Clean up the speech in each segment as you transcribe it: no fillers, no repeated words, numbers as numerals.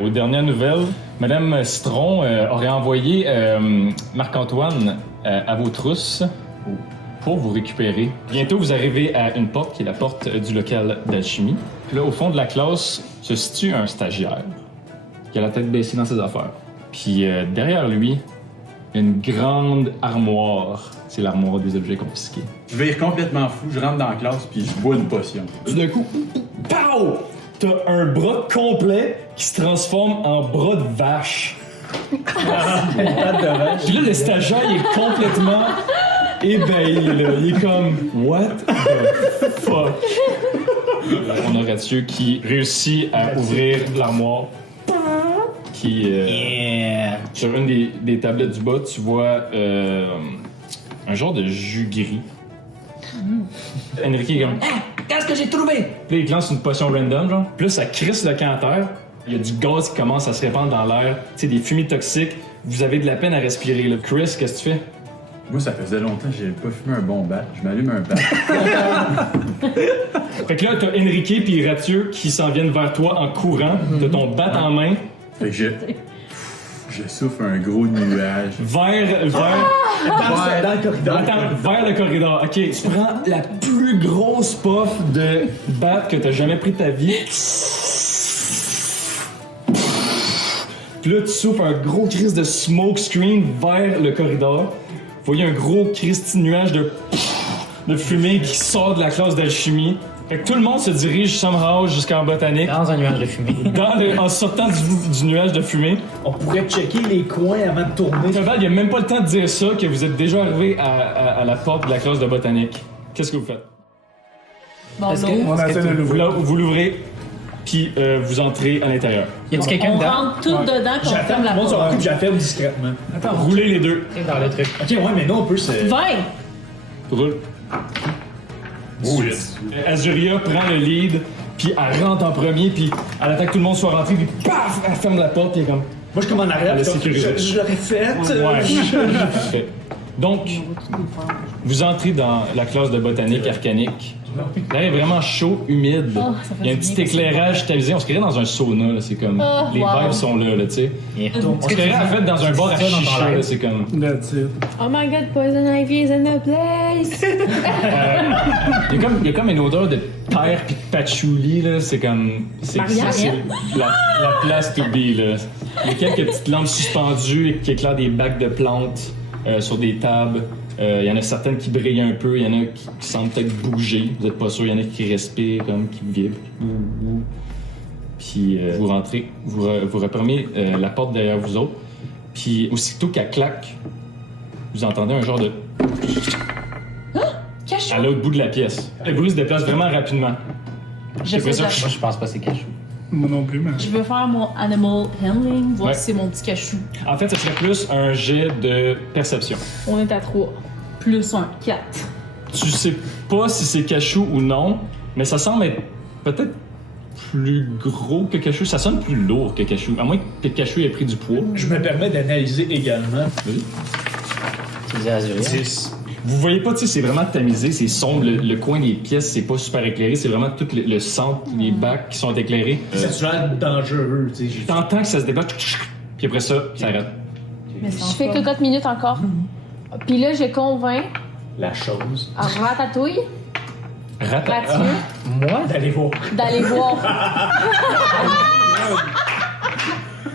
Aux dernières nouvelles, Madame Citron aurait envoyé Marc-Antoine à vos trousses pour vous récupérer. Bientôt, vous arrivez à une porte qui est la porte du local d'alchimie. Puis là, au fond de la classe, se situe un stagiaire qui a la tête baissée dans ses affaires. Puis derrière lui, il y a une grande armoire. C'est l'armoire des objets confisqués. Je vire complètement fou, je rentre dans la classe puis je bois une potion. Tout d'un coup, pow! T'as un bras complet qui se transforme en bras de vache. Puis là, le stagiaire, il est complètement ébahi, là. Il est comme, what the fuck? On a Rathieu qui réussit à ouvrir l'armoire. Qui, sur une des tablettes du bas, tu vois un genre de jus gris. Enrique est comme, qu'est-ce que j'ai trouvé? Puis là, il lance une potion random, genre. Puis là, ça crisse le camp à terre. Il y a du gaz qui commence à se répandre dans l'air. Tu sais, des fumées toxiques. Vous avez de la peine à respirer, là. Chris, qu'est-ce que tu fais? Moi, ça faisait longtemps que j'ai pas fumé un bon bat. Je m'allume un bat. Fait que là, t'as Enrique puis Rathieu qui s'en viennent vers toi en courant. T'as ton bat en main. Fait que je souffle un gros nuage. Vers Dans le corridor. Attends, vers le corridor. Ok, tu prends la plus grosse puff de bat que t'as jamais pris de ta vie. Puis là, tu souffles un gros crise de smoke screen vers le corridor. Vous voyez un gros Christy nuage de fumée qui sort de la classe d'alchimie. Fait que tout le monde se dirige somehow jusqu'en botanique. Dans un nuage de fumée. En sortant du nuage de fumée. On pourrait checker les coins avant de tourner. Cheval, il n'y a même pas le temps de dire ça que vous êtes déjà arrivé à la porte de la classe de botanique. Qu'est-ce que vous faites? Bon, Est-ce non. que- On essaie de l'ouvrir. Vous l'ouvrez, puis vous entrez à l'intérieur. Y a-tu quelqu'un On dedans? rentre tout dedans puis on J'attends ferme que la le monde soit porte. rentré puis j'affirme discrètement. Roulez les deux. Dans le truc. Ok, ouais, mais non, on peut se. 20! Roule. Azuria prend le lead, puis elle rentre en premier, puis elle attend que tout le monde soit rentré, puis paf, elle ferme la porte, et comme... Moi, je comme en arrière. La puis comme, sécurité. Je l'aurais fait. Ouais. Parfait. Donc, vous entrez dans la classe de botanique arcanique. Là, il est vraiment chaud, humide. Oh, ça fait Il y a un du petit bien, éclairage tamisé. On se créerait dans un sauna, là. C'est comme... Oh, les wow. vibes sont là, tu sais. On se créerait, en fait, dans un bar à ça dans ton chicha, live? là. C'est comme... Oh my god, Poison Ivy is in the place! Il y a comme une odeur de terre pis de patchouli, là. C'est comme... C'est Marianne? la place to be, là. Il y a quelques petites lampes suspendues qui éclairent des bacs de plantes sur des tables. Il y en a certaines qui brillent un peu, il y en a qui semblent peut-être bouger. Vous êtes pas sûr, il y en a qui respirent, comme qui vibrent. Puis vous rentrez, vous refermez la porte derrière vous autres. Puis aussitôt qu'elle claque, vous entendez un genre de... Cachou! à l'autre bout de la pièce. Le bruit se déplace vraiment rapidement. J'essaie de... Moi, je pense pas que c'est cachou. Moi non plus, mais. Je veux faire mon animal handling, voir Ouais. si c'est mon petit cachou. En fait, ce serait plus un jet de perception. On est à 3. Plus 1, 4. Tu sais pas si c'est cachou ou non, mais ça semble être peut-être plus gros que cachou. Ça sonne plus lourd que cachou, à moins que cachou ait pris du poids. Je me permets d'analyser également. Tu disais Azuria. 10. Vous voyez pas, tu sais, c'est vraiment tamisé, c'est sombre. Le coin des pièces, c'est pas super éclairé. C'est vraiment tout le centre, les bacs qui sont éclairés. C'est l'air dangereux, tu sais. T'entends que ça se débloque, puis après ça, ça arrête. Mais Je fais cocotte minute encore. Puis là, je convainc La chose. à Ratatouille, Rata. Rathieu, Moi? D'aller voir. d'aller voir.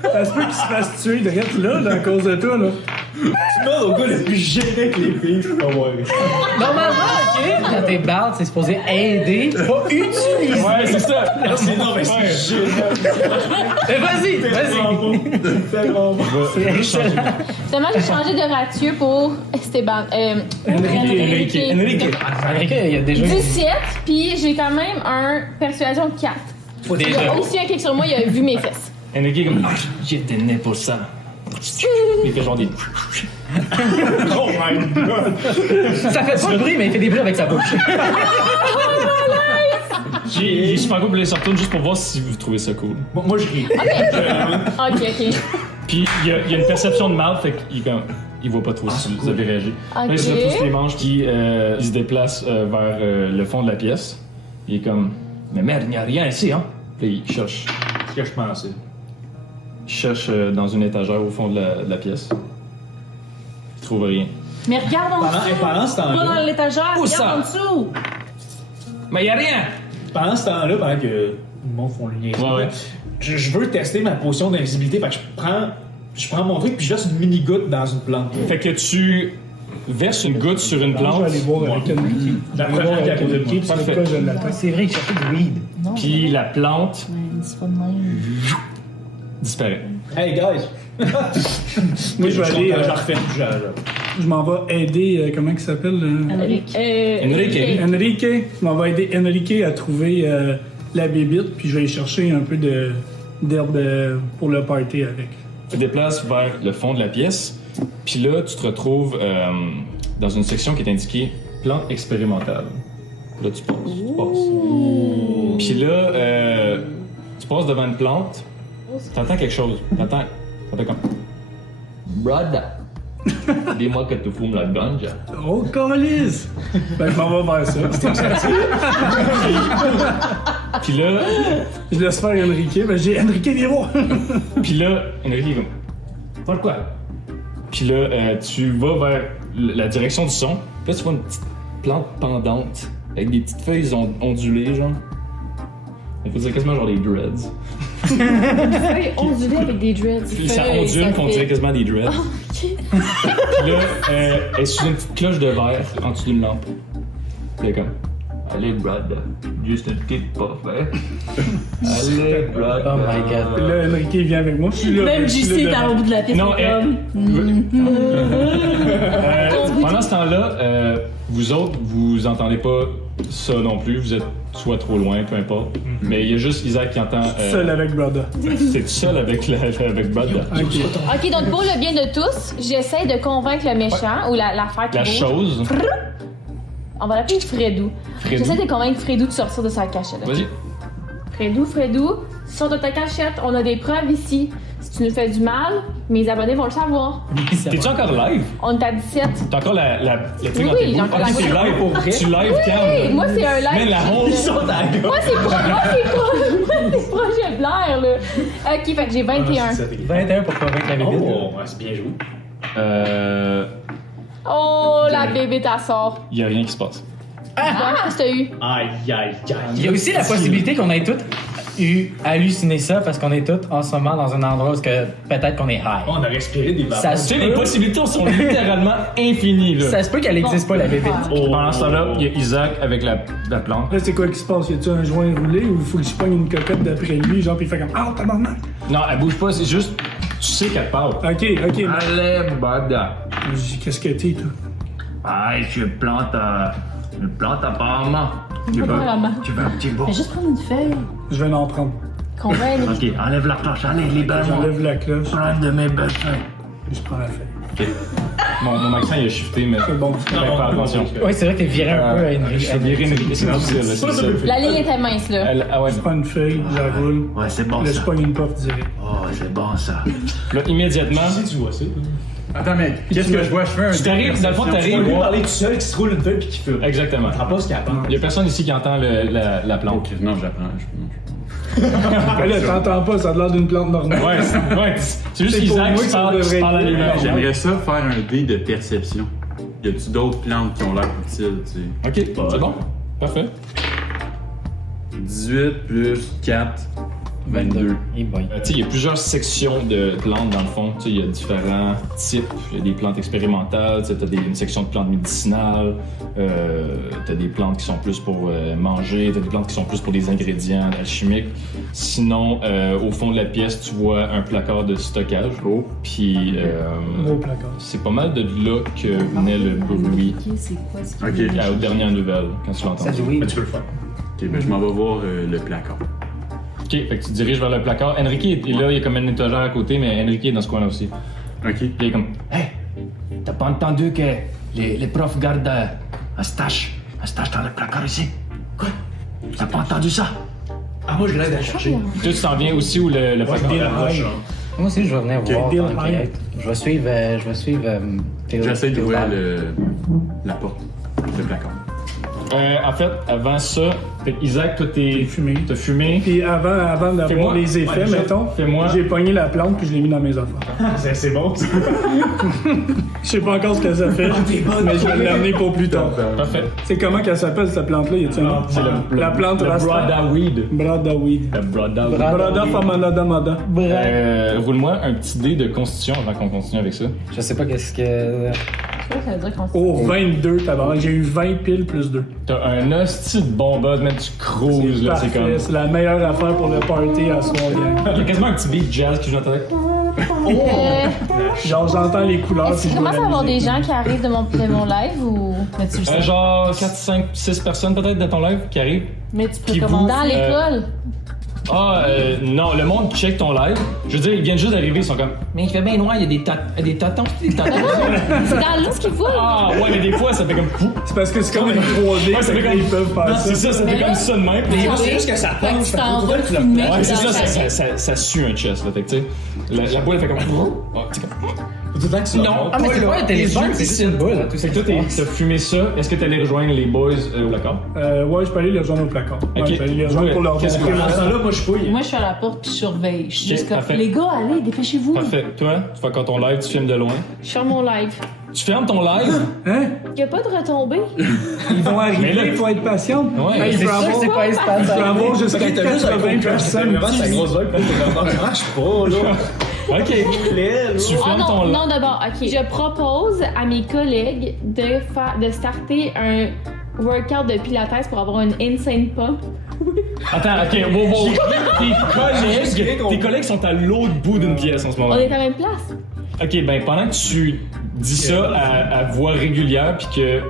Ça se peut qu'il se fasse tuer direct là, à cause de toi, là. Tu demandes au gars le plus gêné avec les filles, je peux voir. Normalement, OK, quand t'es barde, c'est supposé aider, pas utiliser. Ouais, c'est ça. Merci. Non, mais Ouais. c'est génial. Mais vas-y, vas-y. Tellement bon. C'est excellent. Finalement, j'ai changé de Rathieu pour Esteban. Enrique. Enrique, il y a déjà... 17, puis j'ai quand même un persuasion 4. Faut Il y déjà... a aussi un kick sur moi, il a vu mes fesses. Enrique est comme, j'étais né pour ça. Il fait genre des... Oh my god. Ça fait pas de bruit, mais il fait des bruits avec sa bouche. Il est super cool, puis là, il se retourne juste pour voir si vous trouvez ça cool. Moi, je ris. Ok. Puis il y a une perception de mal, fait qu'il voit pas trop si vous avez réagi. Là, il se retrousse les manches, puis il se déplace vers le fond de la pièce. Il est comme, mais merde, il n'y a rien ici, hein? Puis il cherche. Ce que je pensais. cherche dans une étagère au fond de la pièce. Il trouve rien. Mais regarde en dessous! Pendant ce Pas temps-là, dans l'étagère, Où regarde ça? en dessous! Mais y a rien! pendant que le monde font le lien, Ouais. je veux tester ma potion d'invisibilité. Fait que je prends mon truc puis je laisse une mini goutte dans une plante. Fait que tu verses une goutte sur une Je plante, vais aller voir avec Enrique. La première qui a côté de qui, puis c'est Parfait. pourquoi je l'attends. C'est vrai, il cherchait du weed. puis la plante C'est pas de même. disparaît. Hey guys! Moi je vais aller. Je la refais. Je m'en vais aider. Comment il s'appelle? Enrique. Enrique. Je m'en vais aider Enrique à trouver la bébite, puis je vais aller chercher un peu d'herbe pour le party avec. Tu te déplaces vers le fond de la pièce, puis là, tu te retrouves dans une section qui est indiquée plante expérimentale. Là, tu passes. Puis là, tu passes devant une plante, t'entends quelque chose. T'entends comme... Brother, dis-moi que tu fumes la ganja. Oh, calice! Ben, je m'en vais vers ça. Puis là, Je laisse faire Enrique. Ben, j'ai Enrique, viens voir! Puis là, Enrique est comme... Pourquoi? Puis là, tu vas vers la direction du son. Puis là, tu vois une petite plante pendante avec des petites feuilles ondulées, genre. On peut dire quasiment genre des dreads. Feuille ondulée avec des dreads. Puis ça ondule qu'on dirait quasiment des dreads. Puis là, elle est sous une petite cloche de verre en dessous d'une lampe. Puis elle est comme... Allez, brother, juste une petite puff, hein? Allez, brother. Oh my god. Puis là, Enrique vient avec moi. Je suis là. Même je suis JC là est dedans. au bout de la pièce. Non, c'est comme... Pendant ce temps-là, vous autres, vous entendez pas ça non plus. Vous êtes soit trop loin, peu importe. Mais il y a juste Isaac qui entend. Seul avec Brother. C'est tout seul avec Brother. Ok. Ok, donc pour le bien de tous, j'essaie de convaincre le méchant ou l'affaire qui La bouge. chose. On va l'appeler Fredou. J'essaie de convaincre Fredou de sortir de sa cachette. ok? Vas-y. Fredou, sors de ta cachette. On a des preuves ici. Si tu nous fais du mal, mes abonnés vont le savoir. T'es-tu encore live? On est à 17. T'as encore le truc Oui, dans tes j'ai bouts? encore la Ok, c'est voix. live pour vrai? Tu live cam? Hey, moi, c'est un live. Mais la honte! Moi, c'est projet Blair, là. Ok, fait que j'ai 21. 21 pour convaincre la bébé. Oh, c'est bien joué. Oh, la bébé, t'as sort. Y a rien qui se passe. Qu'est-ce que t'as eu? Aïe, aïe, aïe. Il y a aussi la possibilité qu'on ait tous halluciné ça parce qu'on est tous en ce moment dans un endroit où que peut-être qu'on est high. On a respiré des vapeurs. Ça Tu se sais, les peut, possibilités sont littéralement infinies, là. ça se peut qu'elle n'existe pas, la bébé. Pendant ce temps-là, il y a Isaac avec la plante. Là, c'est quoi qui se passe? Y a-tu un joint roulé ou il faut que je pogne une cocotte d'après lui, genre, pis il fait comme ah, tabarnak! Non, elle bouge pas, c'est juste. Tu sais qu'elle parle. Ok. Allez, Brother. J'ai qu'est-ce que t'es, toi? Ah, je plante apparemment. Apparemment. Tu veux un petit bout? Fais juste prendre une feuille. Je vais en prendre. Convainc. Ok, enlève la cloche, allez, libère-moi. J'enlève la cloche. Prends une de mes belles feuilles. Je prends la feuille. Mon accent il a shifté, mais. C'est bon. Fais pas attention. Oui, c'est vrai que t'es viré un peu à une Je vais virer une c'est difficile, là, c'est difficile. La ligne était mince, là. Ah ouais. Je prends une feuille, je la roule. Ouais, c'est bon Là, je ça. pogne une porte direct. Oh, c'est bon ça. Là, immédiatement, tu vois ça. Attends, mais qu'est-ce que je vois? Je fais un. tu t'arrives, dans le fond, t'arrives. parler tout seul, qui se roule une feuille puis qui fume. Exactement. Pas ce qu'il apprend. Il y a personne ici qui entend la plante. Ok, non, j'apprends. Mais là, t'entends pas, ça a l'air d'une plante normale. Ouais, c'est juste C'est pour Isaac moi qui que ça parle devrait à être- lui-même. J'aimerais ça faire un dé de perception. Y a-tu d'autres plantes qui ont l'air utiles, tu sais? Ok, c'est bon. Parfait. 18 plus 4, 22. Hey boy. Tu sais, il y a plusieurs sections de plantes dans le fond. Tu sais, il y a différents types. Il y a des plantes expérimentales, tu sais, t'as une section de plantes médicinales, t'as des plantes qui sont plus pour manger, t'as des plantes qui sont plus pour des ingrédients alchimiques. Sinon, au fond de la pièce, tu vois un placard de stockage. Oh. Puis, Gros placard. c'est pas mal de là que venait le bruit Ok, aux dernières nouvelles, quand tu l'entends. Ça du weed. Tu peux le faire. ok, ben, je m'en vais voir le placard. Ok, fait que tu te diriges vers le placard. Enrique est là, il y a comme une étagère à côté, mais Enrique est dans ce coin-là aussi. Ok. Puis il est comme, hey, t'as pas entendu que les profs gardent un stash dans le placard ici? Quoi? T'as pas entendu ça? Ah, moi, je l'aide à chercher. Toi, tu t'en viens aussi où le placard? Moi aussi, je vais venir voir. Bill tant Hyde. qu'être. Je vais suivre Théo. J'essaie d'ouvrir Théo. la porte, le placard. En fait, avant ça, fait que Isaac, toi, t'as fumé. Puis avant d'avoir Fais-moi. les effets, Ouais, mettons, fais-moi. j'ai pogné la plante puis je l'ai mis dans mes affaires. C'est bon, ça. Je sais pas encore ce que ça fait, mais je vais l'amener pour plus tard. Parfait. C'est comment qu'elle s'appelle cette plante-là? Y a-tu un nom? C'est La plante le rasta. Bradaweed. Bradaweed. Le Bradaweed. Brada Famanadamada. Roule-moi un petit dé de constitution avant qu'on continue avec ça. Je sais pas qu'est-ce que. Je crois que ça veut dire qu'on Oh, 22, tabarnak. J'ai eu 20 piles plus 2. T'as un hostie de bon buzz, même tu cruises, là, c'est Parfait, comme... c'est la meilleure affaire pour le party à soir, gang. Il y a quasiment un petit beat jazz qui joue dans ta tête. Genre, j'entends les couleurs. Est-ce puis qu'il je vois commence à la avoir des musique. gens qui arrivent de mon live ou. Mais tu le sais. Genre 4, 5, 6 personnes peut-être de ton live qui arrivent. Mais tu peux Puis commander vous, dans l'école. Non, le monde check ton live. Je veux dire, ils viennent juste d'arriver, ils sont comme... Mais il fait bien noir, il y a des tatons. C'est dans l'eau ce qu'il faut. Ah, ouais, mais des fois, ça fait comme... C'est parce que c'est comme une 3D, Ouais, ça fait comme... ils peuvent faire Non, ça. c'est ça, ça fait comme ça de même. Puis- C'est juste que ça Fait que penche. tu t'en vas filmer. Ouais, c'est dans ça, ta- ça sue un chest, là. Fait que, tu sais, la boule, elle fait comme... Oh, c'est comme... Non, mais c'est pas un téléphone, c'est juste une boule. Fait que toi, t'as fumé ça. Est-ce que t'allais rejoindre les boys au placard? Ouais, je peux aller les rejoindre au placard. Ouais, Ok. je peux aller les rejoindre pour leur Qu'est-ce que- montrer. Dans ce temps-là, moi, je fouille. Moi, je suis à la porte puis je surveille. Je suis juste comme. parfait. Les gars, allez, dépêchez-vous. Parfait. Toi, tu fais quand ton live, tu filmes de loin. Je ferme mon live. Tu fermes ton live? Hein? Y'a pas de retombée. Ils vont Mais arriver, là- il faut être patient. Ouais, Hey, C'est sûr que c'est pas espace. Je peux avoir jusqu'à Fait que t'as juste un 80 gros personnes. Vraiment, sa grosse vibe, t'es comme, ça marche pas, là. Ok. Tu Ah fermes ton non, live. non, d'abord, ok. Je propose à mes collègues de starter un workout de pilates pour avoir une insane pump. Attends, ok, wow. Tes collègues sont à l'autre bout d'une pièce en ce moment. On est à la même place. Ok, ben pendant que tu dis ça à voix régulière, puis que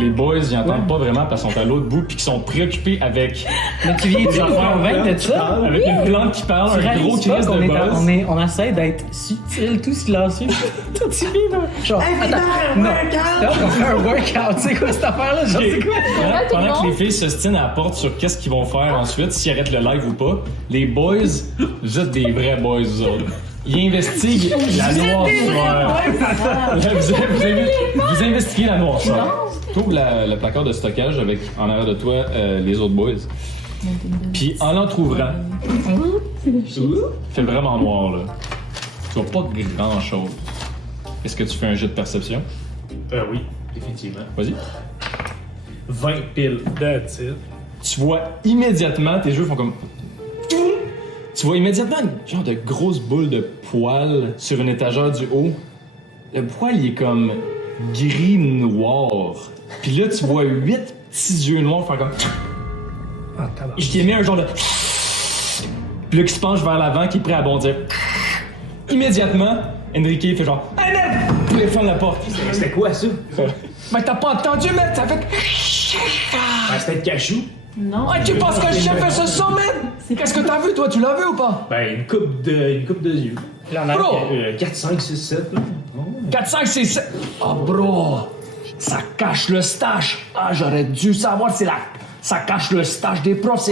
les boys ils entendent pas vraiment parce qu'ils sont à l'autre bout, puis qu'ils sont préoccupés avec Mais tu viens de convaincre de ça? avec une plante qui parle, Tu un gros réalises pas crise qu'on de est, buzz. on essaie d'être subtil, tout silencieux. Toi, tu viens là. Genre, attends, non. Là, on fait un workout. C'est quoi cette affaire-là? Genre, Ok. c'est quoi? Pendant tout que le les filles se stinent à la porte sur qu'est-ce qu'ils vont faire ensuite, s'ils arrêtent le live ou pas, les boys, vous êtes des vrais boys, vous autres. Ils investiguent la noirceur. Vous investiguez la noirceur. Trouve le placard de stockage avec en arrière de toi les autres boys. Puis en t'ouvrant, il fait vraiment noir là. Tu vois pas grand chose. Est-ce que tu fais un jet de perception? Oui, effectivement. Vas-y. 20 piles. That's it. Tu vois immédiatement, tes yeux font comme. Tu vois immédiatement une genre de grosse boule de poils sur une étagère du haut. Le poil, il est comme gris-noir. Puis là, tu vois 8 petits yeux noirs faire comme. Ah, tabarnak. Je t'ai mis un genre de. Puis là, qui se penche vers l'avant, qui est prêt à bondir. Immédiatement, Enrique fait genre. Hey, mec! Puis il ferme la porte. C'était quoi, ça? Mais t'as pas entendu, mec? Ça fait. C'était le cachou. Non. Ah, tu penses que le chef fait ce son, man? Qu'est-ce que t'as vu, toi? Tu l'as vu ou pas? Ben, une coupe de yeux. Là, on a Bro! 4, 5, 6, 7, là. 4, 5, 6, 7. Oh, bro! Ça cache le stash. Ah, j'aurais dû savoir, ça cache le stash des profs.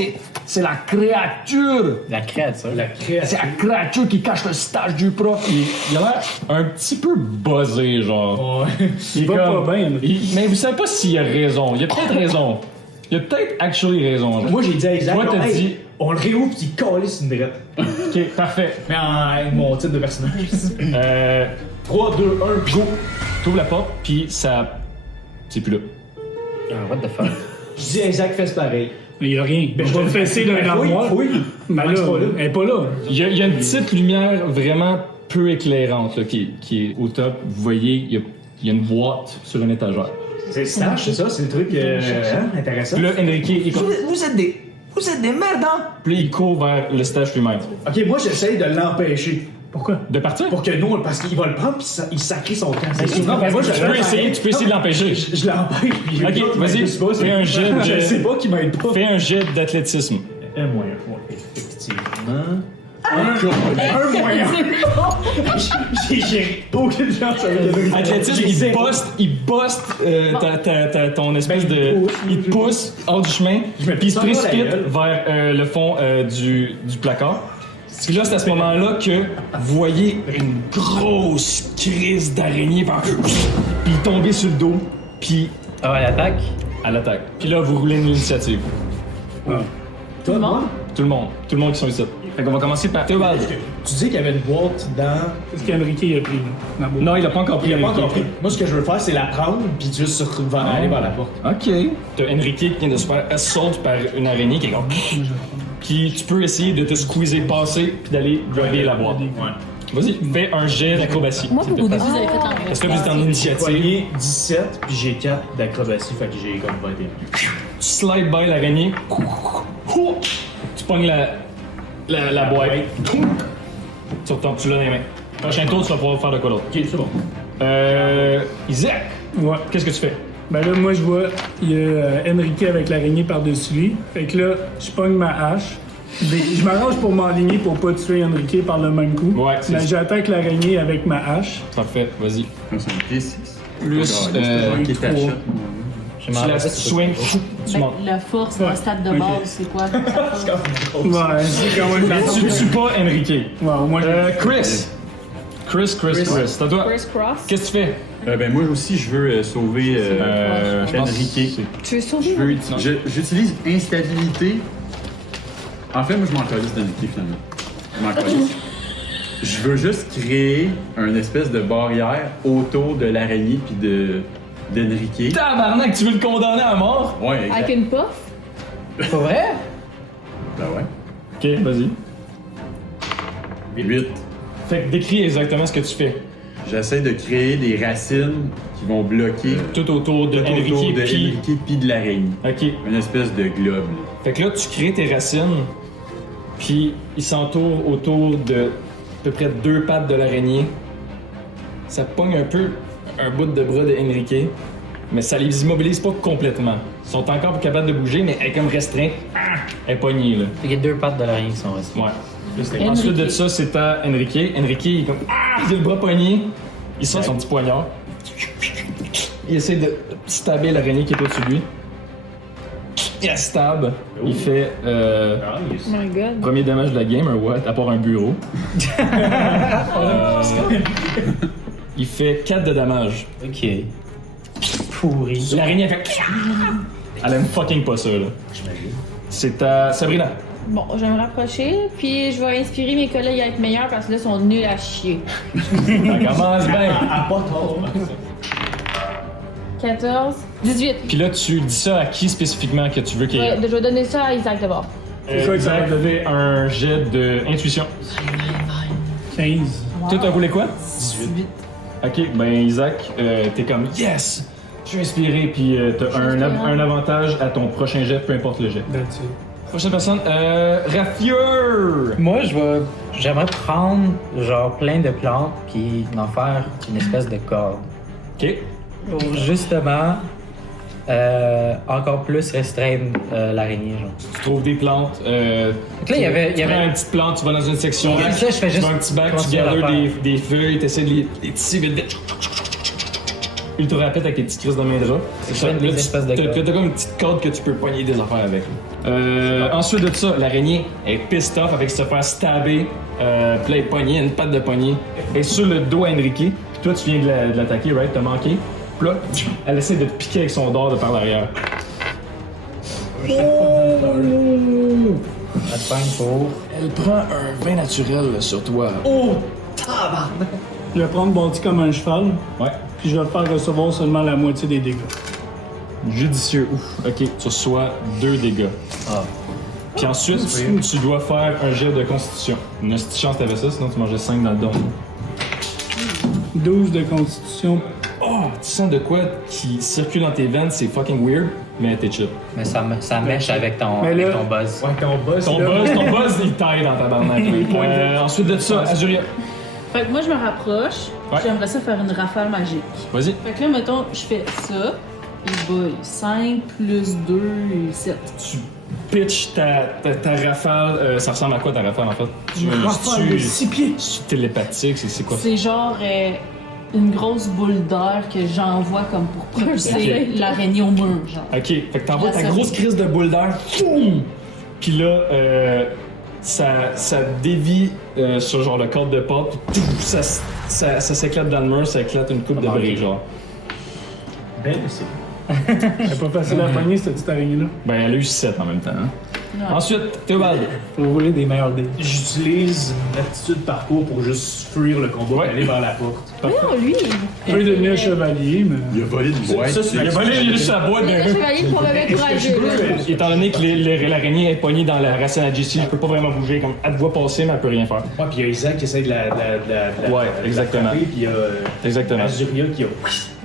C'est la créature. La créature. La création. C'est la créature qui cache le stash du prof. Il a l'air un petit peu buzzé, genre. Ouais. Il va comme- pas bien. là. Mais vous savez pas s'il a raison. Il a peut-être raison. Il a peut-être actually raison. genre. Moi, j'ai dit à Isaac, Toi, t'as hey, dit- on le réouvre pis il calisse une drette. Ok, parfait. Mais en mon type de personnage. 3, 2, 1, go! T'ouvres la porte, puis ça. C'est plus là. Ah, what the fuck? Je dis à Isaac, fais pareil. Il y a rien. Ben, je vais le fesser d'un armoire. Oui. Mais là, Max pas là. elle est pas là. Il y a une petite lumière vraiment peu éclairante là, qui est au top. Vous voyez, il y a une boîte sur une étagère. C'est le stage, c'est ça? C'est le truc intéressant. Puis là, Enrique est comme. Vous êtes des merdes, hein? Puis là, il court vers le stage lui-même. Ok, moi, j'essaye de l'empêcher. Pourquoi? De partir? Pour que nous, parce qu'il va le prendre pis il sacrit son camp. Non, ben, moi, tu peux essayer de l'empêcher. Je l'empêche pis Ok, vas-y, fais un jet de- Je sais pas qui m'aide pas. Fais un jet d'athlétisme. Un moyen, ouais, effectivement. Un moyen. J'ai aucune chance avec le Athlétisme, il buste ton espèce de. Il te pousse hors du chemin, puis il se précipite vers le fond du placard. Puis là, c'est à ce moment-là que vous voyez une grosse crise d'araignée vers puis il est tombé sur le dos, puis Ah, elle attaque. à l'attaque. Puis là, vous roulez une initiative. Tout le monde? Tout le monde qui sont ici. Fait qu'on va commencer par Théobald. Tu dis qu'il y avait une boîte dans. Qu'est-ce qu'Enrique a pris, là? La boîte. Non, il a pas encore pris. Il a pas Enrique. encore pris. Moi, ce que je veux faire, c'est la prendre, puis juste aller vers la porte. Ok. T'as Enrique qui vient de se faire assault par une araignée qui est comme. Puis tu peux essayer de te squeezer, passer, puis d'aller grabber la boîte. Vas-y, fais un jet d'acrobatie. Moi, s'il te au plaît. début, vous avez fait l'envers. Est-ce que vous êtes en J'ai initiative? pogné 17, puis j'ai 4 d'acrobatie, fait que j'ai comme 21. Tu slide by l'araignée. Tu pognes la boîte. Tu retombes, tu l'as dans les mains. Prochain tour, tu vas pouvoir faire de quoi d'autre. Ok, c'est bon. Isaac, Ouais. qu'est-ce que tu fais? Ben là, moi, je vois, il y a Enrique avec l'araignée par-dessus lui. Fait que là, je pogne ma hache. Je m'arrange pour m'enligner pour pas tuer Enrique par le même coup. Ouais, c'est Mais ça. j'attaque l'araignée avec ma hache. Parfait, vas-y. C'est un D6. Plus, Qui ta shot. tu la swing, tu montes. La force, un stade de base, c'est quoi? Ouais, c'est quand même la Tu tues pas Enrique. Ouais, au moins, Chris, c'est à toi. First cross. Qu'est-ce que tu fais? Ben moi aussi, je veux sauver je pense Enrique. Tu veux sauver? J'utilise instabilité. En fait, moi, je m'en calisse d'Enrique, finalement. Je m'en calisse. Je veux juste créer une espèce de barrière autour de l'araignée puis d'Enrique. Tabarnak, tu veux le condamner à mort? Ouais, exact. Avec une puff? Pas vrai? Ben ouais. Ok, vas-y. 8. Fait que décris exactement ce que tu fais. J'essaie de créer des racines qui vont bloquer Tout autour de autour Enrique, de puis... Enrique puis de l'araignée. Ok. Une espèce de globe. Là. Fait que là, tu crées tes racines, puis ils s'entourent autour de à peu près 2 pattes de l'araignée. Ça pogne un peu un bout de bras de Enrique, mais ça les immobilise pas complètement. Ils sont encore capables de bouger, mais elle est comme restreinte. Ah! Elle est pognée, là. Il y a 2 pattes de l'araignée qui sont restées. Ouais. Ensuite de ça, c'est à Enrique. Enrique, il est comme... Ah! Il a le bras pogné. Il sort son petit poignard. Il essaie de stabber l'araignée qui est au-dessus de lui. Il stab. Il fait... Oh my god. Premier damage de la game, un what? À part un bureau. Il fait 4 de damage. Ok. Pourri. L'araignée elle fait... Elle aime fucking pas ça, là. C'est à Sabrina. Bon, je vais me rapprocher, puis je vais inspirer mes collègues à être meilleurs parce que là, ils sont nuls à chier. Ça commence bien. Ah, pas tort. 14, 18. Puis là, tu dis ça à qui spécifiquement que tu veux qu'il y ait? Je vais donner ça à Isaac d'abord. Isaac devait un jet d'intuition. 15. Toi, t'as roulé quoi? 18. Ok, ben Isaac, t'es comme yes! Je suis inspiré, puis t'as un avantage à ton prochain jet, peu importe le jet. That's it. Prochaine personne, Rafieur! Moi, j'aimerais prendre genre plein de plantes puis en faire une espèce de corde. Ok. Pour justement encore plus restreindre l'araignée, genre. Tu trouves des plantes. Donc là, il y avait- Tu prends une petite plante, tu vas dans une section. Ouais, ça, je fais tu juste vas un petit bac, tu construire gathers l'affaire. des feuilles, tu essaies de les tisser vite vite. Ultra rapide avec tes petites crises de main drap. C'est ça. fais des Là, espèces de t'as cordes. comme une petite corde que tu peux poigner des affaires avec. Ensuite de ça, l'araignée est pissed off avec se faire stabber. Puis là, elle est poignée, une patte de poignée. Elle est sur le dos à Enrique. Puis toi, tu viens de l'attaquer, right? T'as manqué. Puis là, elle essaie de te piquer avec son dard de par l'arrière. Ça te pogne pour. Elle prend un vin naturel sur toi. Je vais prendre Bondy comme un cheval, Ouais. puis je vais faire recevoir seulement la moitié des dégâts. Judicieux. Ouf. Ok, tu reçois 2 dégâts. Ah. Puis ensuite, tu dois faire un jet de constitution. Une petite chance t'avais ça, sinon tu mangeais 5 dans le dos. 12 de constitution. Oh, tu sens de quoi qui circule dans tes veines, c'est fucking weird, mais t'es chill. Mais ça mèche avec ton, Mais là- avec ton buzz. Ouais, ton boss. Ton là. buzz, il taille dans ta barnaque. Ensuite de ça, Azuria. Fait que moi, je me rapproche. Ouais. J'aimerais ça faire une rafale magique. Vas-y. Fait que là, mettons, je fais ça. Et boy, 5 plus 2, 7. Tu pitches ta rafale. Ça ressemble à quoi ta rafale en fait? Une rafale de 6 pieds. C'est télépathique, c'est quoi ça? C'est genre une grosse boule d'air que j'envoie comme pour propulser l'araignée au mur, genre. Ok, fait que t'envoies La ta seule- grosse crise de boule d'air, boum! Puis là, ça dévie sur genre le cadre de porte, puis tout, ça s'éclate dans le mur, ça éclate une coupe de briques, genre. Ben, c'est. C'est pas facile à pogner, cette petite araignée-là. Ben, elle a eu 7 en même temps. Hein. Ouais. Ensuite, Théobald. Faut rouler des meilleurs dés. J'utilise une aptitude parcours pour juste fuir le combat et aller vers la porte. Non, lui, Il peut devenir chevalier, mais. Il a volé une boîte. Ça, c'est Il a volé juste la boîte il est d'un gars. chevalier probablement courageux. là. Étant donné que l'araignée est pognée dans la racine à JC, je peux pas vraiment bouger. Comme, elle te voit passer, mais elle peut rien faire. Ouais, puis il y a Isaac qui essaie de la Ouais, exactement. frapper, puis il y a Exactement. Azuria qui a...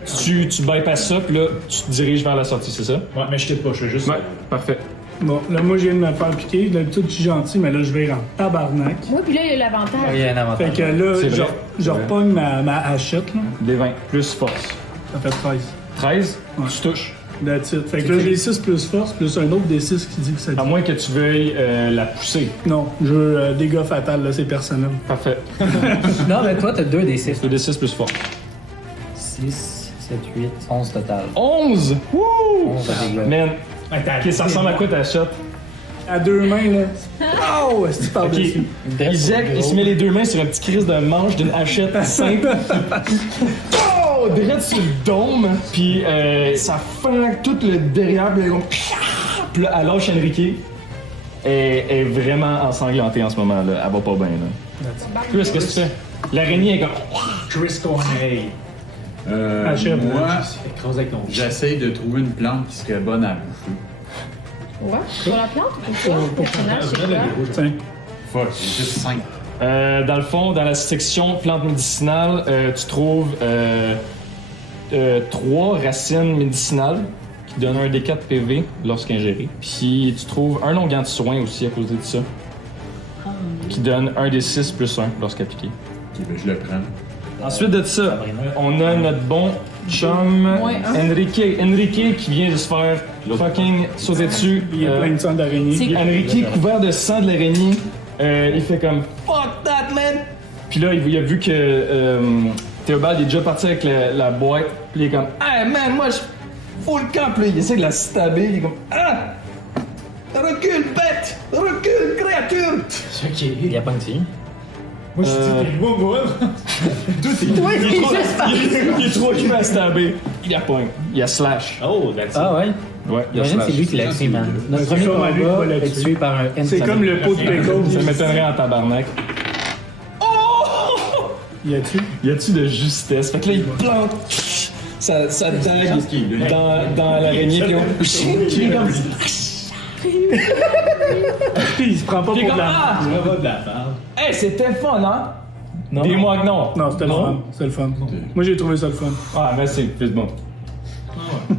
Tu bypasses ça, puis là, tu te diriges vers la sortie, c'est ça? Ouais, mais je t'ai pas, je fais juste... Ouais, parfait. Bon, là, moi, je viens de me faire piquer. D'habitude, je suis gentil, mais là, je vais en tabarnak. Moi, puis là, il y a l'avantage. Il y a un Fait avantage. que là, C'est je, vrai. je repogne ma hachette, là. Des 20, plus force. Ça fait 13. 13, Ouais. tu touches. That's it. Fait que là, j'ai 6 plus force, plus un autre des 6 qui dit que ça dit. À moins que tu veuilles la pousser. Non, je veux dégâts fatal, là, c'est personnel. Parfait. Non, mais toi, t'as 2 des 6. 2 des 6 plus force. 6, 7, 8, 11 total. 11! Wouh! 11 de dégâts. Man, ok, ça ressemble à quoi ta shot? À 2 mains, là. Oh, est-ce que tu parles Ok. dessus? Isaac, il se met les 2 mains sur un petit crise de manche d'une hachette simple. Oh! Direct sur le dôme, puis ça fend tout le derrière, puis puis là, elle lâche Enrique. Elle est vraiment ensanglantée en ce moment, là. Elle va pas bien, là. Chris, qu'est-ce que tu fais? L'araignée est comme... Chris Corneille. Achève, Moi, Écrase avec ton... j'essaie de trouver une plante qui serait bonne à bouffer. Ouais. Pour la plante ou pour toi? Le personnage, c'est quoi? Tiens. Fuck, c'est juste 5. Dans le fond, dans la section plantes médicinales, tu trouves 3 racines médicinales qui donnent un D4 PV lorsqu'ingéré. Puis tu trouves un longan de soin aussi à cause de ça, qui donne un D6 plus 1 lorsqu'appliqué. Ok, ben je le prends. Ensuite de ça, on a notre bon chum Enrique qui vient de se faire fucking sauter dessus. Il y a plein de sang d'araignée. C'est- Enrique, couvert de sang de l'araignée, il fait comme fuck that man! Puis là, il a vu que Théobald est déjà parti avec la boîte, puis il est comme hey man, moi je fous le camp, puis là, il essaie de la stabber, il est comme ah! Recule bête! Recule créature! Ok. Il a pas dessus. Moi, je dis, moi. Il est trop occupé à stabber. Il a point. Il a slash. Oh, that's Ah ouais? Ouais, il a Imagine, slash. c'est lui qui l'a tué, man. Notre C'est premier comme à lui combat qui va est là-dessus. tué par un C'est comme le pot de pickle. Ça m'étonnerait en tabarnak. Y a-tu? Y a-tu de justesse? Fait que là, il plante sa dague dans l'araignée, puis il est comme... Il se prend pas Il est pour comme de la... ah! vraiment de la merde. Hey, c'était fun, hein? Non. Dis-moi que non. Non, c'était le fun. C'était le fun. Moi, j'ai trouvé ça le fun. Ah, merci, c'est bon.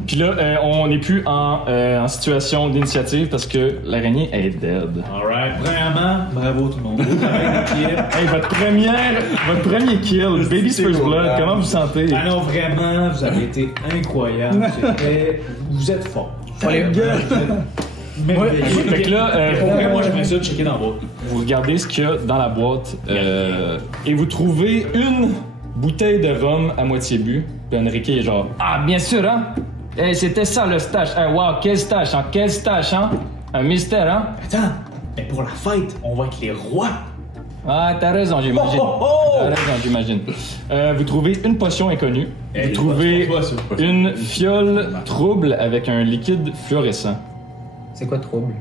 Puis là, on n'est plus en situation d'initiative parce que l'araignée est dead. Alright. Vraiment, bravo tout le monde. Beau travail d'équipe. Hey, votre premier kill, Baby's First Blood, comment vous sentez? Ah non, vraiment, vous avez été incroyables. Vous êtes forts. Fait que là, Pour vrai, moi, j'aimerais ça de checker dans votre. vous regardez ce qu'il y a dans la boîte et vous trouvez une bouteille de rhum à moitié bu. Puis Enrique est genre ah bien sûr hein. Eh, c'était ça le stash. Eh, wow quel stash hein. Un mystère hein. Attends, mais pour la fête, on va être les rois. Ah t'as raison j'imagine. T'as raison j'imagine. Vous trouvez une potion inconnue. Vous trouvez une fiole trouble avec un liquide fluorescent. C'est quoi trouble?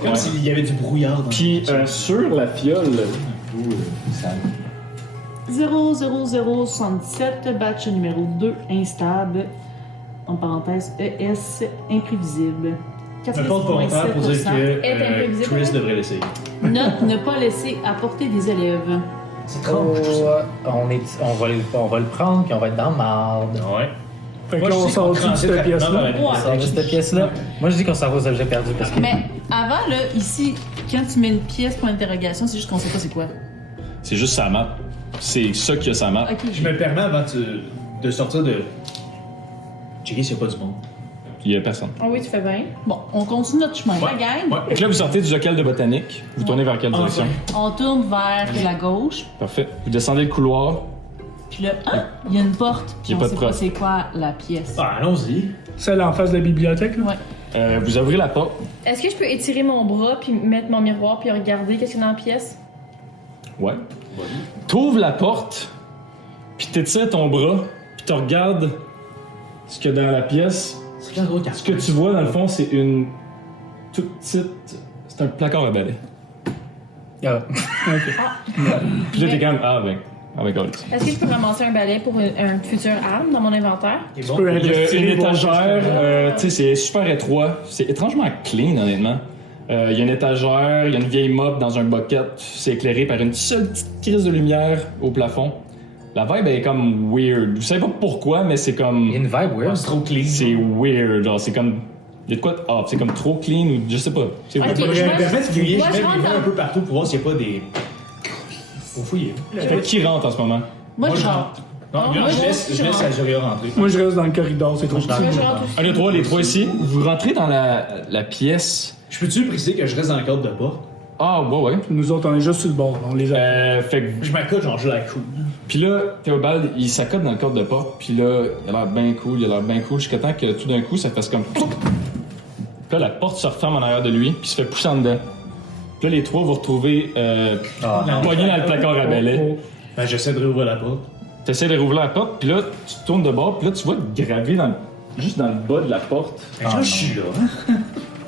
Comme Ouais. s'il y avait du brouillard dans Puis sur la fiole, 00067, batch numéro 2, instable. En parenthèse, ES, imprévisible. un compte volontaire pour dire que Est imprévisible. Chris devrait l'essayer. Note ne pas laisser à portée des élèves. C'est Oh, étrange, tout ça. on va le prendre, puis on va être dans le marde. Ouais. Fait que Moi, là, je on sais sort qu'on de transite cette rapidement pièce-là. vers la Ouais. Ça va juste cette pièce-là. Moi, je dis qu'on s'en va aux objets perdus parce que. Mais avant, là, ici, quand tu mets une pièce pour interrogation, c'est juste qu'on sait pas c'est quoi. c'est juste sa map. C'est ça qui a sa map. Ok, Je me permets avant de sortir de. Checker s'il n'y a pas du monde. Il y a personne. Ah oui, tu fais bien. Bon, on continue notre chemin, la gang. Ouais. Fait que là, vous sortez du local de botanique. Vous tournez vers quelle direction? On tourne vers la gauche, Parfait. Vous descendez le couloir. puis là, il y a une porte, Y puis a on pas de sait pas prof. c'est quoi la pièce. Ah, allons-y. Celle en face de la bibliothèque, là? Ouais. Vous ouvrez la porte. Est-ce que je peux étirer mon bras puis mettre mon miroir puis regarder qu'est-ce qu'il y a dans la pièce? Ouais. T'ouvres la porte, puis t'étires ton bras, puis tu regardes ce qu'il y a dans la pièce. C'est un gros Ce que tu vois, dans le fond, c'est une toute petite... C'est un placard à balai. Ah. Puis là, t'es quand même... Ah, ben, God. Est-ce que je peux ramasser un balai pour un futur arme dans mon inventaire? Tu peux Il y a investir une pour- étagère, tu sais, c'est super étroit. C'est étrangement clean, honnêtement. Il y a une étagère, il y a une vieille mop dans un bucket. C'est éclairé par une seule petite crise de lumière au plafond. La vibe est comme weird. Vous savez pas pourquoi, mais c'est Il y a comme... une vibe weird. C'est trop clean. C'est weird, genre, c'est comme... Il y a de quoi... Ah, c'est comme trop clean ou... Je sais pas. C'est Ok, weird. je En vais- fait, griller, Moi, je je mets rentre les mains dans- un peu partout pour voir s'il n'y a pas des. Faut fouiller. Fait qui rentre en ce moment? Moi, je je rentre. Non, Ah, non, moi, je laisse Azuria rentrer. Moi, je reste dans le corridor, c'est trop Moi, petit. je rentre aussi. 1, 2, 3, les trois ici. Vous rentrez dans la pièce. Je peux-tu préciser que je reste dans le cadre de porte? Ah, ouais. Nous autres, on est juste sur le bord, on les a. Fait que Je m'accorde, genre, je la cool. Puis là, Théobald, il s'accorde dans le cadre de porte, puis là, il a l'air bien cool, jusqu'à temps que tout d'un coup, ça fasse comme... Puis là, la porte se referme en arrière de lui, puis se fait pousser en dedans. Puis là, les trois, vous retrouvez poignés dans le placard à balai. Ben, j'essaie de réouvrir la porte. T'essaies de rouvrir la porte, puis là, tu te tournes de bord, puis là, tu vois gravé juste dans le bas de la porte, Là, je suis là.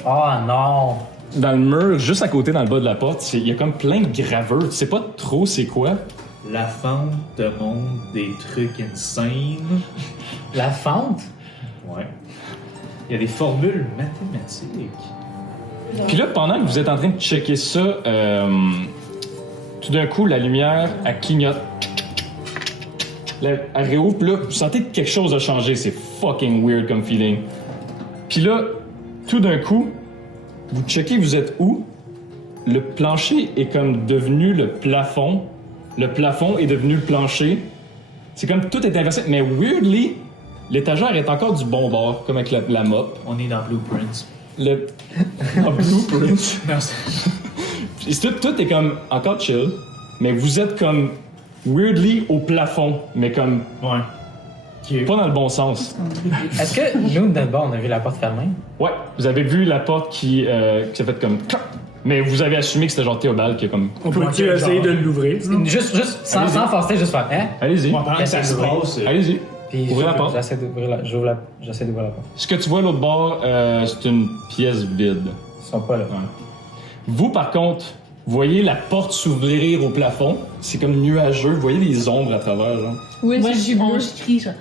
Oh non! dans le mur, juste à côté, dans le bas de la porte, il y a comme plein de graveurs. Tu sais pas trop c'est quoi. La fente te montre des trucs insane. La fente? Ouais. Il y a des formules mathématiques. Puis là, pendant que vous êtes en train de checker ça, tout d'un coup, la lumière, elle clignote. Elle réouvre, puis là, vous sentez que quelque chose a changé. C'est fucking weird comme feeling. Puis là, tout d'un coup, vous checkez, vous êtes où? Le plancher est comme devenu le plafond. Le plafond est devenu le plancher. C'est comme tout est inversé. Mais weirdly, l'étagère est encore du bon bord, comme avec la mop. On est dans Blueprints. Le... en blueprint. Non, c'est- Puis tout est comme encore chill, mais vous êtes comme weirdly au plafond, mais comme Ouais. pas dans le bon sens. Est-ce que nous, de notre bord, on a vu la porte fermée? Ouais, vous avez vu la porte qui s'est faite comme... Mais vous avez assumé que c'était genre Théobald qui est comme... On peut-tu Ok, essayer genre. de l'ouvrir? Juste sans forcer, juste faire, hein? Allez-y, Bon, pendant que ça se passe, allez-y. Puis Ouvrez la porte. J'essaie d'ouvrir la porte. Ce que tu vois à l'autre bord, c'est une pièce vide. Ils sont pas là. Vous, par contre, voyez la porte s'ouvrir au plafond. C'est comme nuageux. Vous voyez les ombres à travers, genre. Oui, Moi, c'est je crie, genre.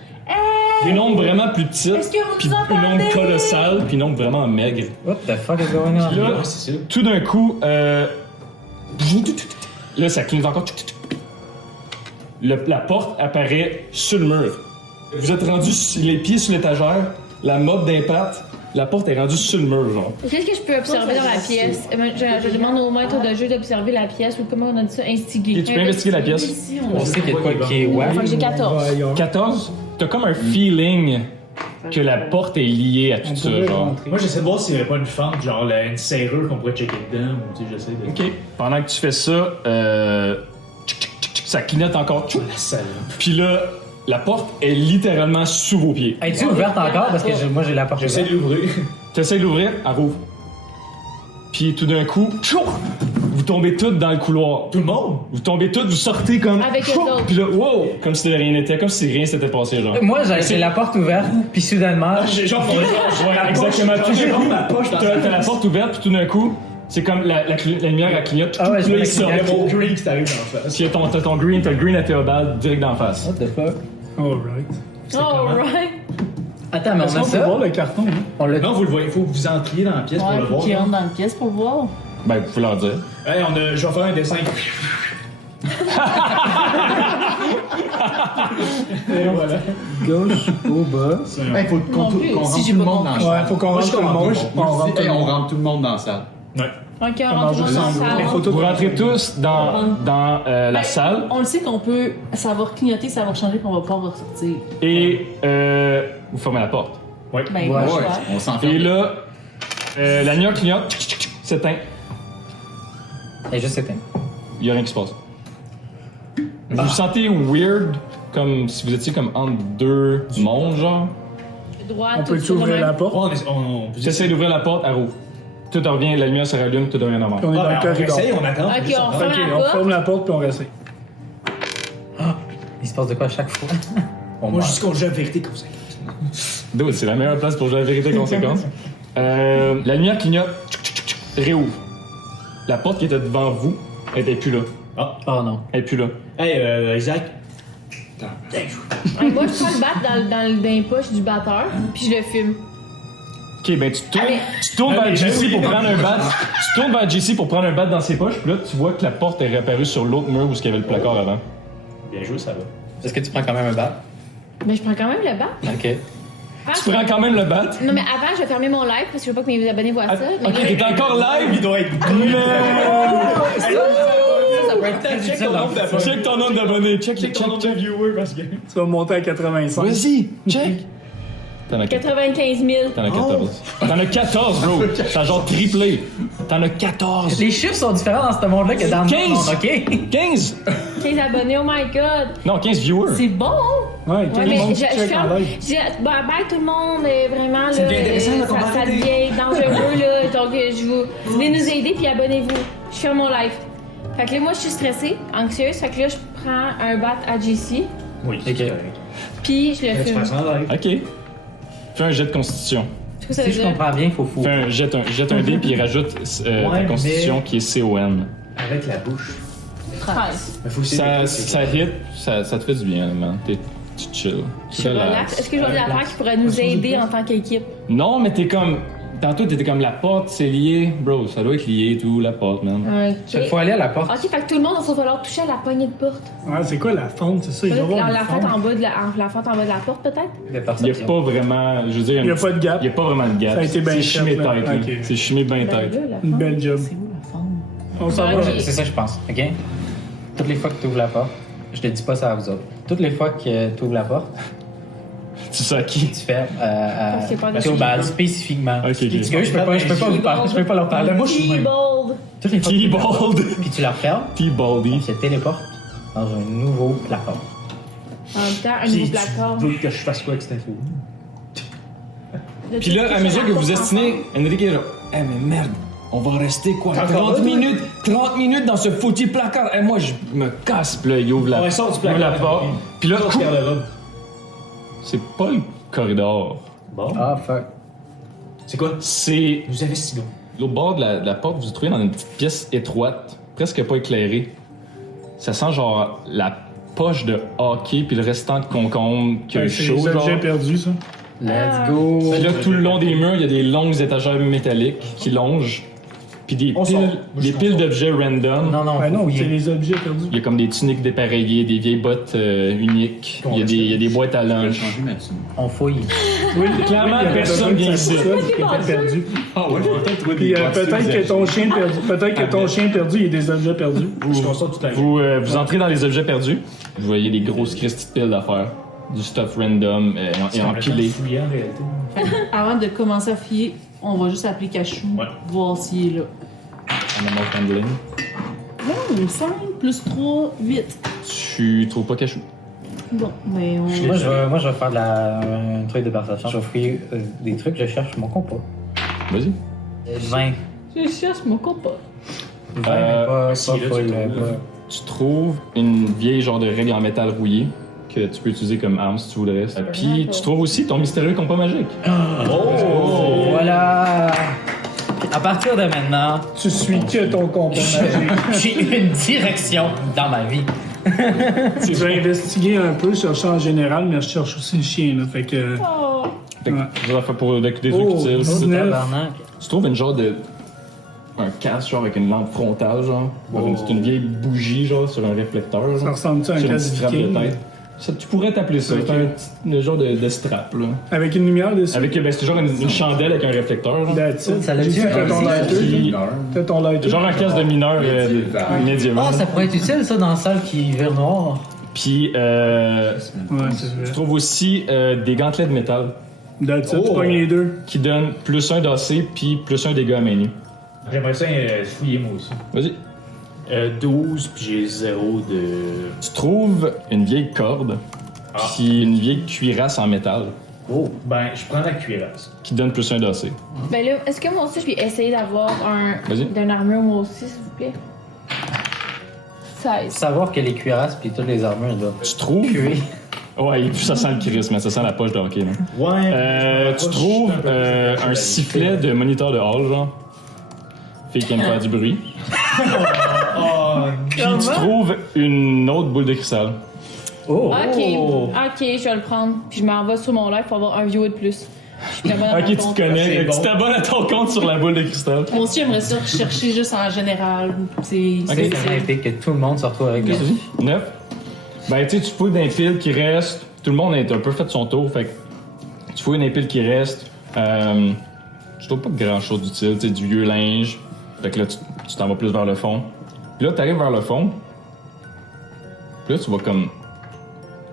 Une ombre vraiment plus petite, Est-ce que vous puis nous une ombre entendez? colossale, puis une ombre vraiment maigre. What the fuck is going on? Puis là, Ouais, c'est ça. tout d'un coup, là, ça clignote encore. La porte apparaît sur le mur. Vous êtes rendu les pieds sur l'étagère, la mop d'impact, la porte est rendue sur le mur, genre. Qu'est-ce que je peux observer dans la pièce? Je demande au maître de jeu d'observer la pièce, ou comment on a dit ça, instiguer. Et tu peux investiguer la pièce. Ici, On sait qu'il y a de quoi qui est Fait wack. que j'ai 14. 14, t'as comme un feeling que la porte est liée à tout On ça, pourrait genre. rentrer. Moi, j'essaie de voir s'il n'y avait pas une fente, genre une serrure qu'on pourrait checker dedans, ou tu sais, j'essaie de. Ok. Pendant que tu fais ça, ça clignote encore. La salle. Puis là, la porte est littéralement sous vos pieds. Es-tu ouverte encore? Parce que moi, j'ai la porte J'essaie ouverte. de l'ouvrir. T'essayes d'ouvrir, elle rouvre. Puis tout d'un coup, vous tombez toutes dans le couloir. Tout le monde? Vous tombez toutes, vous sortez comme... Avec eux autres. Puis là, wow! Comme si de rien n'était, comme si rien s'était passé, genre. Moi, j'ai la porte ouverte, puis soudainement, J'ai genre Ouais, exactement. J'ai vraiment ma poche dans T'as la porte ouverte, puis tout d'un coup, c'est comme la lumière, elle clignote. Ah ouais, je Puis là, vois il sort. la Il y a mon green qui t'arrive dans la face. Puis t'as ton green, t'as le green à Théobald, direct d'en face. what the fuck? Alright. Alright. Attends, mais Est-ce on a qu'on peut ça? voir le carton? Hein? On l'a Non, vous le voyez, il faut que vous entriez dans la pièce pour Ouais, le faut voir. qu'il rentre dans la pièce pour le voir. Ben, vous pouvez leur dire. Hey, je vais faire un dessin. Et voilà. gauche au bas. Il faut qu'on Non plus, qu'on si rentre j'ai tout le pas monde dans la compris. salle. Ouais, faut qu'on Moi, rentre je tout le monde. commence. On rentre tout le Hey, on monde. rentre tout le monde dans la salle. Ouais. Ok, on On rentre mange dans la ensemble. salle. Les photos Vous de- rentrez tous dans la salle On le sait qu'on peut. Ça va clignoter, ça va changer, puis on va pouvoir ressortir. et vous fermez la porte. Ouais. Ben, Ouais, pas le choix. On s'enferme. Et là, la lumière clignote, s'éteint. Et juste éteint. Il y a rien qui se passe. Vous vous sentez weird, comme si vous étiez comme entre deux mondes, genre. Droite, On peut tout ouvrir de la même. porte? On peut J'essaie d'ouvrir la porte, elle rouvre. Tout revient, la lumière se rallume, tout devient normal. On est dans le on corridor. essaye, on attend. Ok, juste on attendre. ferme Ok, la on porte. ferme la porte puis on réessaye. Il se passe de quoi à chaque fois? On Moi, meurt. jusqu'au jeu de vérité comme ça. Dude, c'est la meilleure place pour jouer la vérité conséquence. La lumière clignote, réouvre. La porte qui était devant vous, elle était plus là. Oh non. Elle est plus là. Hey, Isaac. Moi, je prends le bat dans les poches du batteur, puis je le fume. Ok, ben tu tournes vers JC pour prendre un bat. Tu tournes vers JC pour prendre un bat dans ses poches, puis là, tu vois que la porte est réapparue sur l'autre mur où il y avait le placard avant. Bien joué, ça va. Est-ce que tu prends quand même un bat? Mais je prends quand même le bat. Ok. Tu prends quand même le bat? Non, mais avant, je vais fermer mon live parce que je veux pas que mes abonnés voient ça. Mais Ok, t'es encore live? Il doit être. Check ton nombre d'abonnés. Check ton nombre de viewers parce que. Tu vas monter à 85. Vas-y, check. T'en as 95 000. T'en as 14. T'en as 14, bro. T'as genre triplé. T'en as 14. Les chiffres sont différents dans ce monde-là que dans le 15. monde, ok? 15. 15 abonnés, oh my god. Non, 15 viewers. C'est bon. Ouais, tout Ouais, le mais monde je check en ferme. live. Bye tout le monde, vraiment, là. Ça devient intéressant, là, qu'on va ça arrêter. devient dangereux, là. Donc, vous venez nous aider, puis abonnez-vous. Je fais mon live. Fait que là, moi, je suis stressée, anxieuse. Fait que là, je prends un bat à JC, Oui, Ok. puis je le Tu fume. fais ça en live. Ok. Fais un jet de constitution. C'est quoi ça Si veut je dire? comprends bien, il faut fou. Jette un dé puis rajoute ta Ouais, constitution mais- qui est CON. Avec la bouche. 13. Mais faut que Ça hit, ça te fait du bien, man. Tu chill. Je relaxe. Est-ce que j'ai des affaires qui pourraient nous aider en tant qu'équipe? Non, mais t'es comme. Tantôt, t'étais comme la porte, c'est lié. Bro, ça doit être lié, tout, la porte, man. Il faut aller à la porte. Ok, fait que tout le monde, il va falloir toucher à la poignée de porte. Ouais, c'est quoi la fente, c'est ça? Il doit y avoir La une fente fente. en bas de la fente en bas de la porte, peut-être? De Il y a perception. pas vraiment. Je veux dire, Il y a pas de gap. Il y a pas vraiment de gap. Ça a été bien C'est fait, chimé là. tête, là. Ok. C'est chimé bien Ben tête. là, la Une fente. belle job. C'est où la femme? On s'en va. Ok. C'est ça, je pense. OK? Toutes les fois que tu ouvres la porte, je te dis pas ça à vous autres. Toutes les fois que tu ouvres la porte, Tu sais à qui? tu fais Parce qu'il y a pas de Théobald spécifiquement. Ok, ok. Parce que eux, je peux pas vous parler. Je peux pas leur parler. La bouche, T-Bold. Toutes les fois que tu ouvres la porte, T-Bald! puis tu la refermes, on T-Baldy. se téléporte dans un nouveau placard. En même temps, un nouveau placard. Tu veux que je fasse quoi avec cette info? Puis là, à mesure que vous estimez, Enrique est genre, eh mais merde, on va rester quoi? 30 minutes dans ce foutu placard. Eh moi, je me casse. Puis là, il ouvre Ouais, sort du placard. la porte. Puis là, Sors du garde-robe. c'est pas le corridor. Bon. Ah, fuck. C'est quoi? C'est Nous investiguons. l'autre bord de la porte, vous vous trouvez dans une petite pièce étroite, presque pas éclairée. Ça sent genre la poche de hockey puis le restant de concombre qui a C'est chaud, les genre. objets perdus, ça. Let's go. Puis là, tout le long des murs, il y a des longues étagères métalliques qui longent. Puis des On sort. Moi, piles, je des piles d'objets random. Non, non, Ben non, faut c'est fouiller. les objets perdus. Il y a comme des tuniques dépareillées, des vieilles bottes uniques. Il y a des boîtes à Je vais linge. changer ma tune. On fouille. Oui, Clairement, il y a personne personne qui vient a ici. perdu. Ah ouais, peut-être trouver Puis peut-être que ton chien perdu, peut-être que ton chien perdu, il y a des objets perdus. Je constate tout à l'heure. Vous entrez dans les objets perdus. Vous voyez des grosses Christy de piles d'affaires. Du stuff random et empilé. Fouillé en réalité. Avant de commencer à fouiller, on va juste appeler Cachou, Ouais. voir s'il est là. Animal handling. Non, 5 plus 3, 8. Tu trouves pas Cachou. Bon, mais on... Moi, je vais faire un truc de perception. Je vais fouiller des trucs. Je cherche mon compas. Vas-y. 20. Je cherche mon compas. 20, mais pas si, là, tu full, trouves, pas- Tu trouves une vieille genre de règle en métal rouillé que tu peux utiliser comme arme si tu voudrais. Puis tu trouves aussi ton mystérieux compas magique. Oh, voilà! À partir de maintenant, Tu suis que ton compas magique. j'ai une direction dans ma vie. Je vais investiguer un peu, chercher en général, mais je cherche aussi le chien, là. Fait que. Fait que Ouais. tu vas faire pour des trucs Oh, utiles. 19. Tabarnak. Tu trouves une genre de. Un casque genre avec une lampe frontale, genre. C'est une vieille bougie, genre, sur un réflecteur. Ça Genre. ressemble-tu à un Sur une casque petite trappe de viking? tête. Ça, tu pourrais t'appeler ça. Ok. C'est un genre de strap, là. Avec une lumière dessus? Avec, ben, c'est genre une chandelle avec un réflecteur, genre. That's it. Ça l'a dit, T'as ton lighter, Puis- toi? T'as ton lighter? Genre un casque de mineur médiéval. Ah, ça pourrait être utile, ça, dans la salle qui vire noir. Puis, Ouais, c'est tu vrai. trouves aussi des gantelets de métal That's it, tu pognes les deux. qui donnent plus 1 d'AC puis plus 1 dégâts à main nue. J'aimerais ça fouiller moi aussi. Vas-y. 12, puis j'ai 0 de. Tu trouves une vieille corde puis une vieille cuirasse en métal Oh, ben, je prends la cuirasse. qui donne plus 1 d'AC. Ben là, est-ce que moi aussi je vais essayer d'avoir Vas-y. d'une armure moi aussi, s'il vous plaît? 16. Savoir que les cuirasses puis toutes les armures doivent Tu trouves puer. Ouais, ça sent le Chris, mais ça sent la poche de hockey. Là. Ouais. Tu trouves un sifflet de moniteur de hall, genre. Fait qu'il aime faire du bruit. Puis tu trouves une autre boule de cristal. Ok, je vais le prendre. Puis je m'en vais sur mon live pour avoir un viewer de plus. Je suis Ok, tu te connais. Tu t'abonnes à ton compte sur la boule de cristal. Moi aussi, j'aimerais ça rechercher juste en général. C'est C'est épique que tout le monde se retrouve avec Qu'est-ce que tu dis? 9. Ben, tu sais, tu fouilles d'un pile qui reste. Tout le monde a un peu fait son tour, fait que tu fouilles d'un pile qui reste. Je trouve pas grand chose d'utile, tu sais, du vieux linge. Fait que là, tu t'en vas plus vers le fond. Puis là, t'arrives vers le fond. Puis là, tu vois comme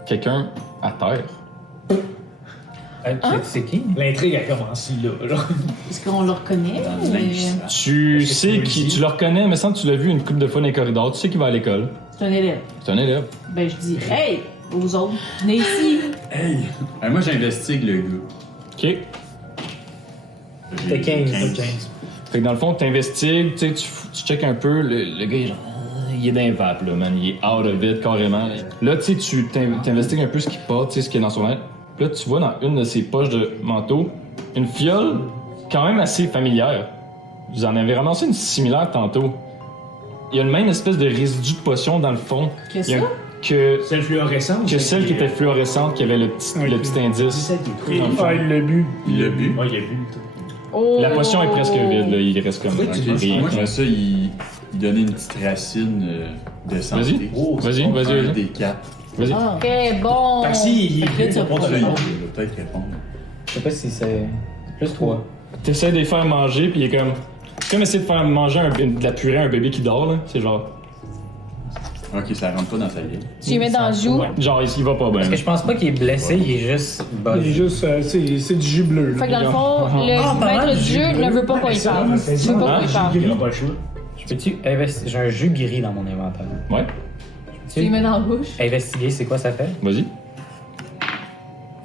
quelqu'un à terre. C'est qui? L'intrigue a commencé là. Genre. Est-ce qu'on le reconnaît? Tu sais qui, tu le reconnais, mais sans que tu l'as vu une couple de fois dans les corridors. Tu sais qu'il va à l'école. C'est un élève. C'est un élève. Ben, je dis, hey, aux autres, venez ici. Moi, j'investigue le gars. Ok. T'es 15. Fait que dans le fond, t'investigues, tu sais, tu checkes un peu, le gars, il est dans les vapes, là, man. Il est out of it, carrément. Là, tu sais, tu t'investigues un peu ce qu'il porte, tu sais, ce qu'il y a dans son aide. Puis là, tu vois dans une de ses poches de manteau, une fiole quand même assez familière. Vous en avez ramassé une similaire tantôt. Il y a le même espèce de résidu de potion dans le fond. Qu'est-ce Il y a- ça? Que Celle fluorescente. celle qui était fluorescente, qui avait le petit indice. Celle qui est Dans le fond. Ah, il l'a bu. Il l'a bu. Ouais, il a vu. Oh. La potion est presque vide, là. Il reste comme rien. Moi, j'aimerais ça, il donnait une petite racine de santé. Vas-y. Oh, Vas-y, Un vas-y. des 4. Vas-y. Ah. Très bon. Taxi, il Fait que là, tu vas répond Ça, à il la va peut-être répondre. Je sais pas si c'est plus 3. T'essaies de les faire manger, puis il est comme. C'est comme essayer de faire manger de la purée à un bébé qui dort, là. C'est genre. Ok, ça rentre pas dans sa gueule. Tu lui mets dans le joue. Genre, il va pas bien. Parce que je pense pas qu'il est blessé, il est juste Il est buzz. juste, c'est du jus bleu. là. Fait que dans le fond, le maître du jeu ne veut pas qu'on y parle. Il veut pas qu'on y parle. Il n'a pas le choix. Je peux-tu investir? J'ai un jus gris dans mon inventaire. Ouais, Tu lui mets dans la bouche. Investiguer, c'est quoi ça fait? vas-y.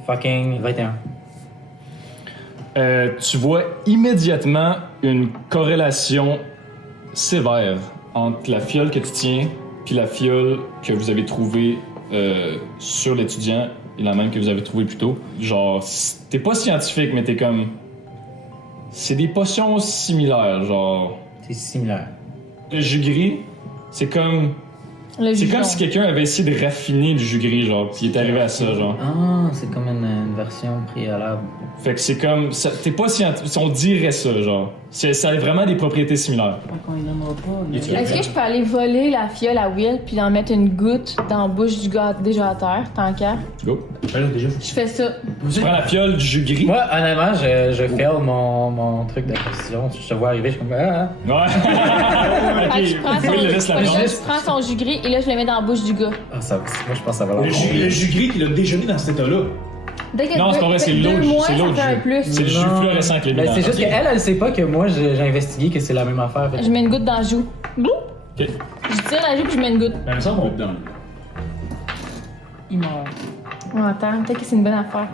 Fucking 21. Tu vois immédiatement une corrélation sévère entre la fiole que tu tiens puis la fiole que vous avez trouvée sur l'étudiant et la même que vous avez trouvée plus tôt. Genre, t'es pas scientifique, mais t'es comme... C'est des potions similaires, genre... C'est similaire. Le jus gris, c'est comme... Le C'est jus comme jaune. si quelqu'un avait essayé de raffiner du jus gris, genre, pis il est arrivé à ça, genre. Ah, c'est comme une version préalable. Fait que c'est comme... T'es pas scientifique, on dirait ça, genre. Ça a vraiment des propriétés similaires. Fait qu'on lui donnera pas. mais- Est-ce que je peux aller voler la fiole à Will puis en mettre une goutte dans la bouche du gars déjà à terre, tant qu'à? Go. Ben là, déjà, Je fais ça. Tu prends la fiole du jus gris. Moi, honnêtement, je fail mon truc de constitution. Je te vois arriver, je suis comme ah. Ouais. Fait que je prends son, Oui, il laisse la fait que viande. je prends son jus gris et là je le mets dans la bouche du gars. Ah, ça, moi, je pense que ça va le l'air bon. jus gris qu'il a déjeuné dans cet état-là. Dès que Non, c'est pas vrai, c'est deux l'autre mois, c'est ça l'autre fait un jus. plus. C'est le jus Non. fluorescent que les Ben, c'est juste dedans. qu'elle, elle sait pas que moi, j'ai investigué que c'est la même affaire. Fait que- Je mets une goutte dans la joue. Glou! Ok. Je tire la joue puis je mets une goutte. Ben, il me semble, Dans le- Il meurt. On entend, peut-être que c'est une bonne affaire.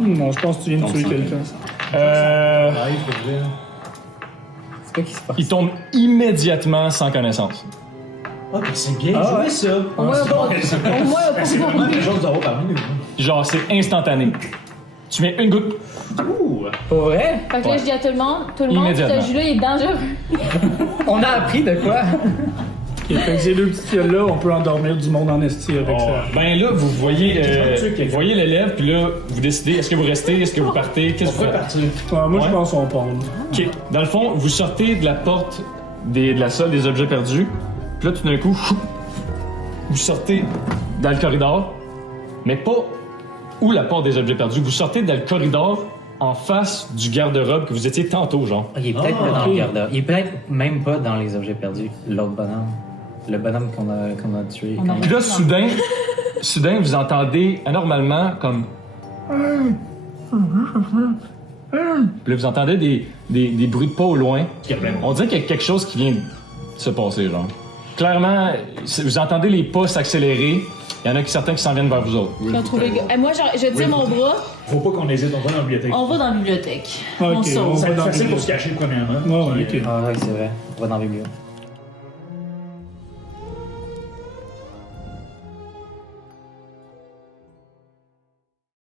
Non, je pense que tu viens de tuer quelqu'un. C'est quoi qui se passe? Il tombe immédiatement sans connaissance. Ah, ben, c'est bien Ah, joué, ouais. ça. Au moins, C'est bon, au ça. moins, Ben, c'est vraiment quelque chose d'avoir parmi nous. Genre, c'est instantané. Tu mets une goutte. Ouh. Pour vrai? Fait que là, je dis à tout le monde, Immédiatement. ce jus-là, il est dangereux. On a appris de quoi? Ok, fait que ces deux petites fioles-là, on peut endormir du monde en esti avec Oh, ça. ben là, vous voyez, quelqu'un. vous voyez l'élève, puis là, vous décidez, est-ce que vous restez, est-ce que vous partez, qu'est-ce que vous Pourquoi faites? partir? Ouais, moi, Ouais. je pense qu'on pond. Ok. Dans le fond, vous sortez de la porte de la salle des objets perdus. Puis là, tout d'un coup, vous sortez dans le corridor, mais pas où la porte des objets perdus. Vous sortez dans le corridor en face du garde-robe que vous étiez tantôt, genre. Il est peut-être Ah, pas dans ok. le garde. Il est peut-être même pas dans les objets perdus. L'autre bonhomme. Le bonhomme qu'on a tué. On a- Puis là, soudain, vous entendez anormalement comme. Puis là, vous entendez des bruits de pas au loin. On dirait qu'il y a quelque chose qui vient de se passer, genre. Clairement, vous entendez les pas s'accélérer. Il y en a certains qui s'en viennent vers vous autres. Ils ont trouvé le gars. Moi, je tire mon bras. Faut pas qu'on hésite, on va dans la bibliothèque. On va dans la bibliothèque. Ok, On sauve. Ça va être dans la facile pour bibliothèque. se cacher, premièrement. Ouais, ouais, ok. Ah ouais, c'est vrai. On va dans la bibliothèque.